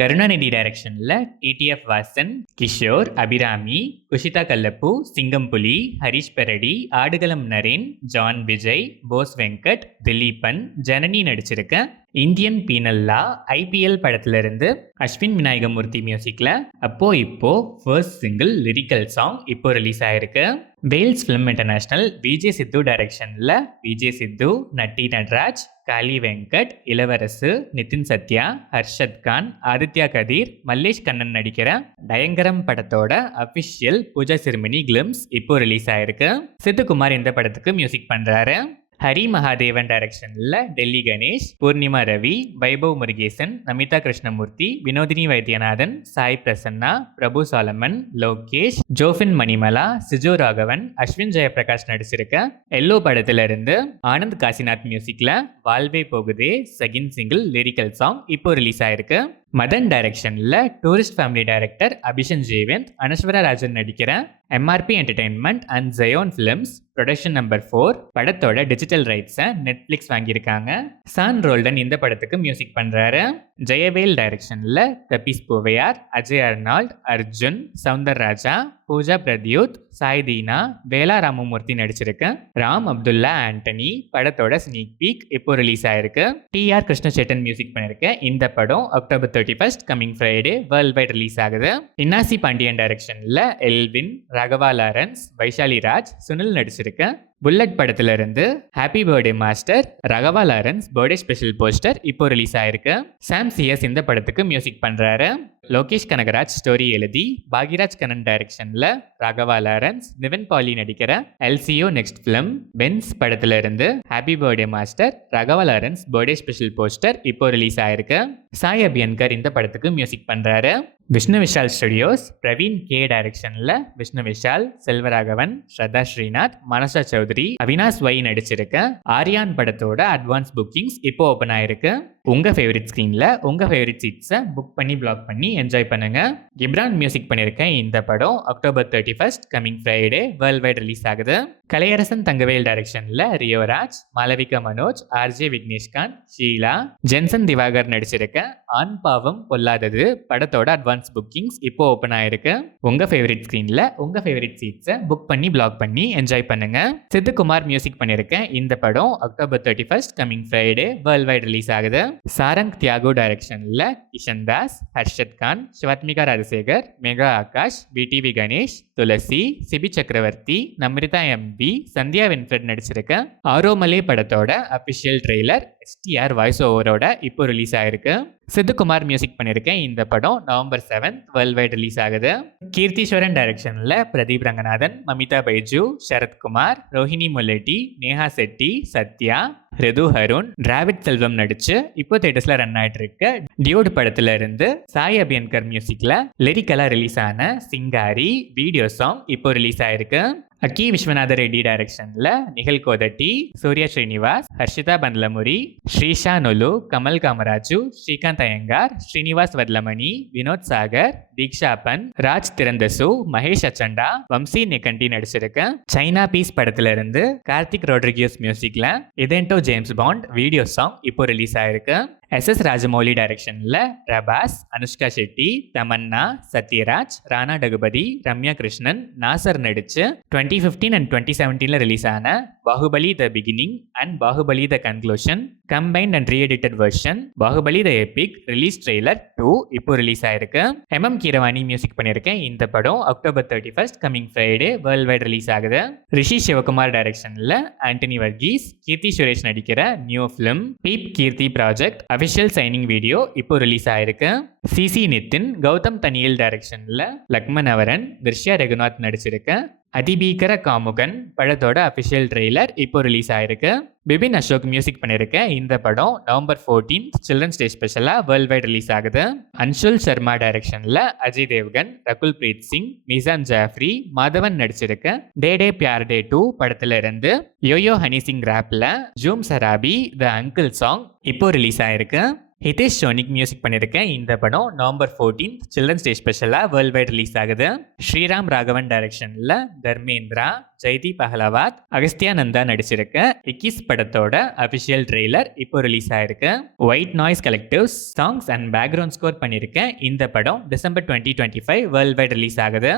கருணாநிதி டைரக்ஷன்ல TTF Vasan, Kishore, Abhirami, Kushitha Kallappu, Singampuli, Harish Peradi, Aadukalam Naren, John Vijay, Bose Venkat, Dileepan, Janani நடிச்சிருக்க Indian penal law IPL படத்துல இருந்து அஸ்வின் விநாயகமூர்த்தி மியூசிக்ல அப்போ இப்போ ஃபர்ஸ்ட் சிங்கிள் லிரிக்கல் சாங் இப்போ ரிலீஸ் ஆயிருக்கு. Vels film international VJ Siddhu டைரக்ஷன்ல விஜே சித்து, நட்டி நடராஜ், காளி வெங்கட், இளவரசு, நிதின் சத்யா, ஹர்ஷத் கான், ஆதித்யா கதீர், மல்லேஷ் கண்ணன் நடிக்கிற டயங்கரம் படத்தோட அபிஷியல் பூஜா செரிமனி கிளிம்ஸ் இப்போ ரிலீஸ் ஆயிருக்கு. சித்துக்குமார் இந்த படத்துக்கு மியூசிக் பண்றாரு. ஹரி மகாதேவன் டைரக்ஷன்ல டெல்லி கணேஷ், பூர்ணிமா ரவி, வைபவ் முருகேசன், நமிதா கிருஷ்ணமூர்த்தி, வினோதினி வைத்தியநாதன், சாய் பிரசன்னா, பிரபு சாலமன், லோகேஷ், ஜோஃபின் மணிமலா, சிஜு ராகவன், அஸ்வின் ஜெயபிரகாஷ் நடிச்சிருக்க எல்லோ படத்துல இருந்து ஆனந்த் காசிநாத் மியூசிக்ல வாழ்வே போகுதே செகண்ட் சிங்கிள் லிரிக்கல் சாங் இப்போ ரிலீஸ் ஆயிருக்கு. மதன் டைரக்ஷன்ல tourist family director Abishan Jayavanth, Anaswara Rajan நடிக்கிற MRP entertainment and Zion films production number 4 படத்தோட டிஜிட்டல் ரைட்ஸை நெட்ஃப்ளிக்ஸ் வாங்கியிருக்காங்க. சான் ரோல்டன் இந்த படத்துக்கு மியூசிக் பண்றாரு. ஜெயவேல் டைரக்ஷன்ல தபீஸ் பூவையார், அஜய் அர்னால்ட், அர்ஜுன், சவுந்தர் ராஜா, பூஜா பிரத்யூத், சாய்தீனா, வேலா ராமமூர்த்தி நடிச்சிருக்க ராம் அப்துல்லா ஆண்டனி படத்தோட ஸ்னீக் பீக் இப்போ ரிலீஸ் ஆயிருக்கு. டிஆர் கிருஷ்ணச்சேட்டன் மியூசிக் பண்ணிருக்க இந்த படம் October 31 coming Friday world wide release ஆகுது. இன்னாசி பாண்டியன் டைரக்ஷன்ல எல்வின், ராகவா லாரன்ஸ், வைஷாலி ராஜ், சுனில் நடிச்சிருக்க புல்லட் படத்துல இருந்து happy birthday master, Raghava Lawrence birthday special poster இப்போ ரிலீஸ் ஆயிருக்கு. சாம் சிஎஸ் இந்த படத்துக்கு மியூசிக் பண்றாரு. லோகேஷ் கனகராஜ் ஸ்டோரி எழுதி பாகிராஜ் கண்ணன் டைரக்ஷன்ல ராகவா லாரன்ஸ், நிவின் பாலி நடிக்கிற எல்சிஓ நெக்ஸ்ட் ஃபிலிம் பென்ஸ் படத்துல இருந்து happy birthday master, Raghava Lawrence birthday special poster இப்போ ரிலீஸ் ஆயிருக்கு. சாய் அபியன்கர் இந்த படத்துக்கு மியூசிக் பண்றாரு. விஷ்ணு விஷால் ஸ்டுடியோஸ் பிரவீன் கே டைரக்ஷன்ல விஷ்ணு விஷால், செல்வராகவன், ஸ்ரதா ஸ்ரீநாத், மனசா சௌத்ரி, அவினாஷ் வை நடிச்சிருக்க ஆரியான் படத்தோட அட்வான்ஸ் புக்கிங்ஸ் இப்போ ஓப்பன் ஆயிருக்கு. உங்க ஃபேவரட் ஸ்கிரீன்ல உங்க ஃபேவரட் சீட்ஸை புக் பண்ணி பிளாக் பண்ணி என்ஜாய் பண்ணுங்க. கிப்ரான் மியூசிக் பண்ணியிருக்கேன் இந்த படம் October 31 coming Friday world wide release ஆகுது. கலையரசன் தங்கவேல் டைரக்ஷன்ல ரியோராஜ், மாலவிகா மனோஜ், ஆர்ஜே விக்னேஷ்காந்த், ஷீலா, ஜென்சன் திவாகர் நடிச்சிருக்க ஆண் பாவம் பொல்லாதது படத்தோட அட்வான்ஸ் புக்கிங்ஸ் இப்போ ஓப்பன் ஆயிருக்கு. உங்க ஃபேவரட் ஸ்கிரீன்ல உங்க ஃபேவரட் சீட்ஸை புக் பண்ணி பிளாக் பண்ணி என்ஜாய் பண்ணுங்க. சித்துக்குமார் மியூசிக் பண்ணியிருக்கேன் இந்த படம் October 31 coming Friday world wide release ஆகுது. சாரங் தியாகு டைரக்ஷன்ல கிஷன் தாஸ், ஹர்ஷத் கான், சிவாத்மிகா ராஜசேகர், மெகா ஆகாஷ், பிடிவி கணேஷ், துளசி, சிபி சக்கரவர்த்தி, நம்ரிதா எம்பி, சந்தியா வின்ஃப்ரெட் நடிச்சிருக்க ஆரோமலே படத்தோட அபிஷியல் ட்ரெய்லர் எஸ்டிஆர் வாய்ஸ் ஓவரோட இப்போ ரிலீஸ் ஆயிருக்கு. சித்துக்குமார் மியூசிக் பண்ணியிருக்கேன் இந்த படம் நவம்பர் 7 வேர்ல்ட் வைட் ரிலீஸ் ஆகுது. கீர்த்திஸ்வரன் டைரக்ஷன்ல பிரதீப் ரங்கநாதன், மமிதா பைஜு, சரத்குமார், ரோஹிணி முல்லெட்டி, நேஹா செட்டி, சத்யா, ரிது ஹருண், டிராவிட் செல்வம் நடிச்சு இப்போ தியேட்டர்ஸ்ல ரன் ஆயிட்டு இருக்கு டியூட் படத்துல இருந்து சாய் அபியன்கர் மியூசிக்ல லிரிக்கலா ரிலீஸ் ஆன சிங்காரி வீடியோ சாங் இப்போ ரிலீஸ் ஆயிருக்கு. அக்கி விஸ்வநாத ரெட்டி டைரக்ஷன்ல நிகழ் கோதட்டி, சூர்யா ஸ்ரீனிவாஸ், ஹர்ஷிதா பந்த்லமுரி, ஸ்ரீஷா நொலு, கமல் காமராஜு, ஸ்ரீகாந்த் அய்யங்கார், ஸ்ரீனிவாஸ் வத்லமணி, வினோத் சாகர், தீக்ஷாபன், ராஜ் திரந்தசு, மகேஷ் அச்சண்டா, வம்சி நெகண்டி நடிச்சிருக்க சைனா பீஸ் படத்துல இருந்து கார்த்திக் ரோட்ரிகியோஸ் மியூசிக்ல இதென்டோ ஜேம்ஸ் பாண்ட் வீடியோ சாங் இப்போ ரிலீஸ் ஆயிருக்கு. எஸ் ராஜமௌலி டைரக்ஷன்ல பிரபாஸ், அனுஷ்கா ஷெட்டி, தமன்னா, சத்யராஜ், ராணா டகுபதி, ரம்யா கிருஷ்ணன், நாசர் நடிச்சு 2015 அண்ட் 2017 ரிலீஸ் ஆன Baahubali the beginning and Baahubali the conclusion combined and reedited version Baahubali the epic release trailer 2 இப்போ ரிலீஸ் ஆயிருக்கு. எம்எம் கீரவாணி மியூசிக் பண்ணியிருக்கேன் இந்த படம் October 31 coming Friday world wide release ஆகுது. ரிஷி சிவகுமார் டைரக்ஷன்ல ஆண்டனி வர்கீஸ், கீர்த்தி சுரேஷ் நடிக்கிற நியூ ஃபிலிம் பீப் கீர்த்தி ப்ராஜெக்ட் அபிஷியல் சைனிங் வீடியோ இப்போ ரிலீஸ் ஆயிருக்கு. சிசி நிதின், கௌதம் தனியல் டைரக்ஷன்ல லக்மன் அவரன், திர்ஷா ரகுநாத் நடிச்சிருக்க அதிபீகர காமுகன் படத்தோட அபிஷியல் ட்ரெய்லர் இப்போ ரிலீஸ் ஆயிருக்கு. பிபின் அசோக் மியூசிக் பண்ணியிருக்க இந்த படம் நவம்பர் 14 சில்ட்ரன்ஸ் டே ஸ்பெஷலா வேர்ல்ட் வைட் ரிலீஸ் ஆகுது. அன்ஷுல் சர்மா டைரக்ஷன்ல அஜய் தேவ்கன், ரகுல் பிரீத் சிங், மீசான் ஜாஃப்ரி, மாதவன் நடிச்சிருக்க டே டே பியார் டே 2 படத்துல இருந்து யோயோ ஹனி சிங் ராப்ல ஜூம் சராபி த அங்கிள் சாங் இப்போ ரிலீஸ் ஆயிருக்கு. ஹிதேஷ் சோனிக் மியூசிக் பண்ணியிருக்க இந்த படம் நவம்பர் 14 சில்ட்ரன்ஸ் டே ஸ்பெஷலாக வேர்ல்ட் வைட் ரிலீஸ் ஆகுது. ஸ்ரீராம் ராகவன் டைரக்ஷனில் தர்மேந்திரா, ஜெய்தீப் அகலாவாத், அகஸ்தியா நந்தா நடிச்சிருக்க இக்கிஸ் படத்தோட அபிஷியல் ட்ரெய்லர் இப்போ ரிலீஸ் ஆயிருக்கு. White noise collectives songs and background score பண்ணியிருக்க இந்த படம் டிசம்பர் 2025 வேர்ல்ட் வைட் ரிலீஸ் ஆகுது.